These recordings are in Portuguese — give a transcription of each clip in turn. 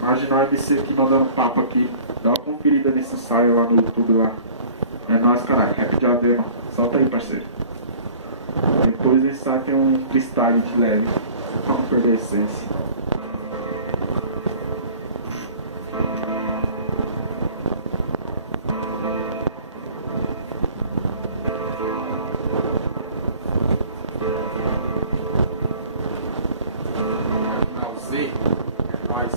Marginal MC aqui mandando papo aqui. Dá uma conferida nesse ensaio lá no YouTube lá. É nóis, caralho. Rap de AD, mano. Solta aí, parceiro. Depois do ensaio tem um freestyle de leve. Pra não perder a essência. Marginal Z. É nóis.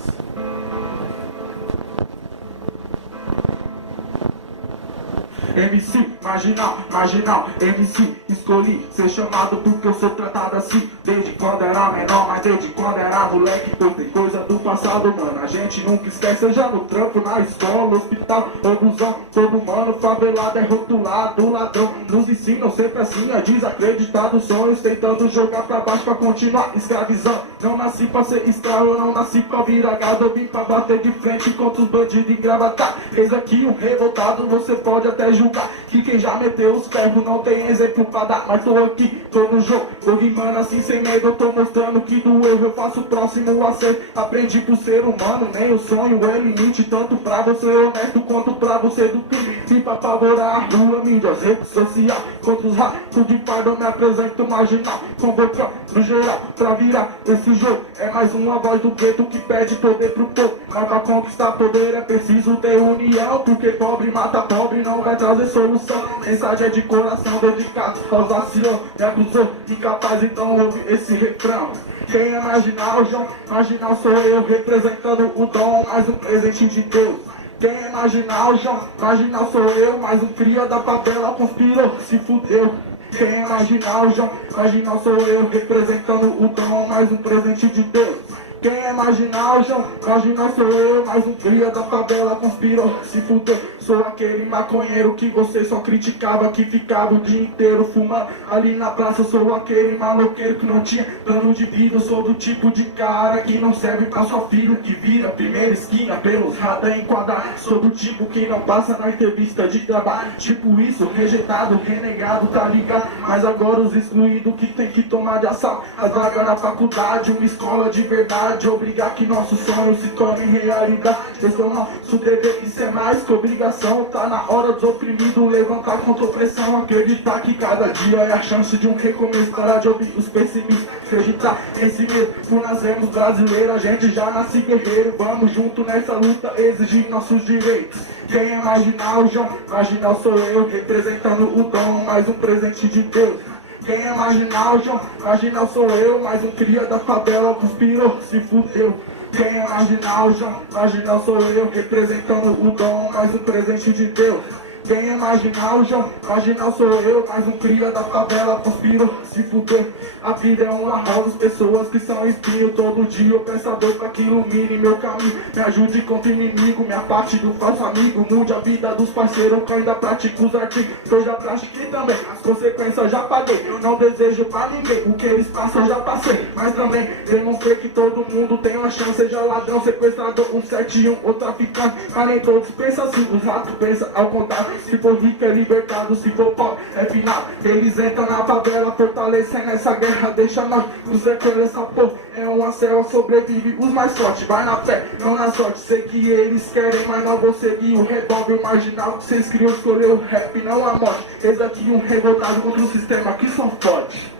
MC, marginal, MC, escolhi ser chamado porque eu sou tratado assim desde quando era menor, mas desde quando era moleque. Pois tem coisa do passado, mano, a gente nunca esquece. Seja no trampo, na escola, hospital ou busão, todo mano favelado é rotulado, ladrão. Nos ensinam sempre assim a desacreditar dos sonhos, tentando jogar pra baixo pra continuar escravizando. Não nasci pra ser escravo, eu não nasci pra virar gado. Eu vim pra bater de frente contra os bandidos e gravatar. Eis aqui um revoltado, você pode até julgar que quem já meteu os ferros não tem exemplo pra dar. Mas tô aqui, tô no jogo, tô rimando assim sem medo. Eu tô mostrando que do erro eu faço o próximo acerto. Aprendi pro ser humano, nem o sonho é limite. Tanto pra você honesto quanto pra você do crime. Se pra apavorar a rua, mídias, rede social, contra os ratos de fardo eu me apresento marginal. Convocando no geral pra virar esse jogo. É mais uma voz do gueto que pede poder pro povo. Mas pra conquistar poder é preciso ter união. Porque pobre mata pobre, não vai trazer solução. Mensagem é de coração dedicado aos vacilão. Me acusou incapaz, então ouve esse refrão. Quem é marginal, João? Marginal sou eu, representando o dom, mais um presente de Deus. Quem é marginal, João? Marginal sou eu, mais um cria da favela conspirou, se fudeu. Quem é marginal, João? Marginal sou eu, representando o dom, mais um presente de Deus. Quem é marginal, João? Marginal sou eu, mais um cria da favela conspirou, se fudeu. Sou aquele maconheiro que você só criticava, que ficava o dia inteiro fumando ali na praça. Sou aquele maloqueiro que não tinha plano de vida. Eu sou do tipo de cara que não serve pra sua filha, que vira primeira esquina pelos ratos enquadrados. Sou do tipo que não passa na entrevista de trabalho. Tipo isso, rejeitado, renegado, tá ligado? Mas agora os excluídos que tem que tomar de assalto as vagas na faculdade, uma escola de verdade. Obrigar que nossos sonhos se tornem realidade. Esse é o nosso dever, isso é mais que obrigação. Tá na hora dos oprimidos levantar contra a opressão. Acreditar que cada dia é a chance de um recomeço. Parar de ouvir os pessimistas, acreditar em si mesmo. Por nascermos brasileiros, a gente já nasce guerreiro. Vamos junto nessa luta, exigir nossos direitos. Quem é marginal, João? Marginal sou eu, representando o dom, mais um presente de Deus. Quem é marginal, João? Marginal sou eu, mais um cria da favela conspirou, se fudeu. Quem é marginal, João? Marginal sou eu, representando o dom, mais um presente de Deus. Quem é marginal, João? Marginal sou eu, mais um cria da favela conspirou, se fudeu. A vida é uma rosa, pessoas que são espinho. Todo dia o pensador pra que ilumine meu caminho. Me ajude contra o inimigo, minha parte do falso amigo. Mude a vida dos parceiros que ainda pratico os artigos. Eu já pratiquei também, as consequências eu já paguei. Eu não desejo pra ninguém, o que eles passam eu já passei. Mas também demonstrei que todo mundo tem uma chance. Seja ladrão, sequestrador, 171 ou traficante. Mas nem todos pensam assim, os ratos pensam ao contrário. Se for rico é libertado, se for pobre é finado. Eles entram na favela fortalecendo essa guerra. Deixa nós nos recolher essa porra. É uma selva, sobrevive os mais fortes. Vai na fé, não na sorte. Sei que eles querem, mas não vou seguir o revólver marginal que vocês criam. Escolher o rap, não a morte. Eis aqui um revoltado contra o sistema que só fode.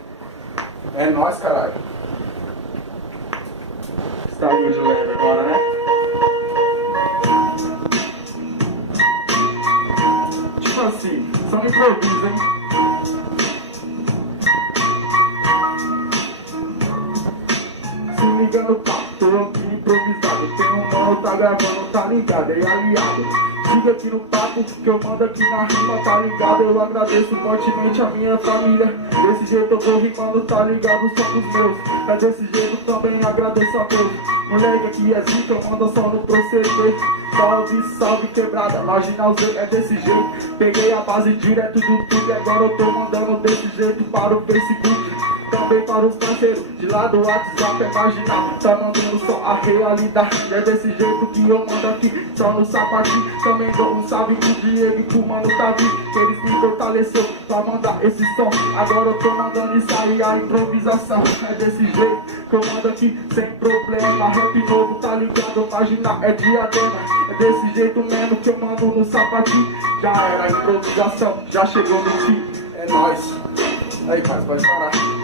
É nóis, caralho. Está muito leve agora, né? Tipo assim, só me improvisa, hein? Se liga no papo, tô aqui improvisado. Tem um mano, tá gravando, tá ligado, é aliado. Siga aqui no papo, que eu mando aqui na rima, tá ligado? Eu agradeço fortemente a minha família. Desse jeito eu vou rimando, tá ligado? São dos meus. É desse jeito também agradeço a Deus. Moleque aqui é zica, manda só no proceder. Salve, salve quebrada, marginal Z é desse jeito. Peguei a base direto do YouTube, agora eu tô mandando desse jeito para o Facebook. também para os parceiros de lá do WhatsApp, é marginal. Tá mandando só a realidade, é desse jeito que eu mando aqui, só no sapatinho. Também dou um salve pro Diego e pro Mano Tavi, que eles me fortaleceu pra mandar esse som. Agora eu tô mandando isso aí, a improvisação. É desse jeito que eu mando aqui, sem problema. Rap novo, tá ligado, marginal, é diadema. É desse jeito mesmo que eu mando no sapatinho. Já era a improvisação, já chegou no fim, é nóis. Aí, pai, pode parar.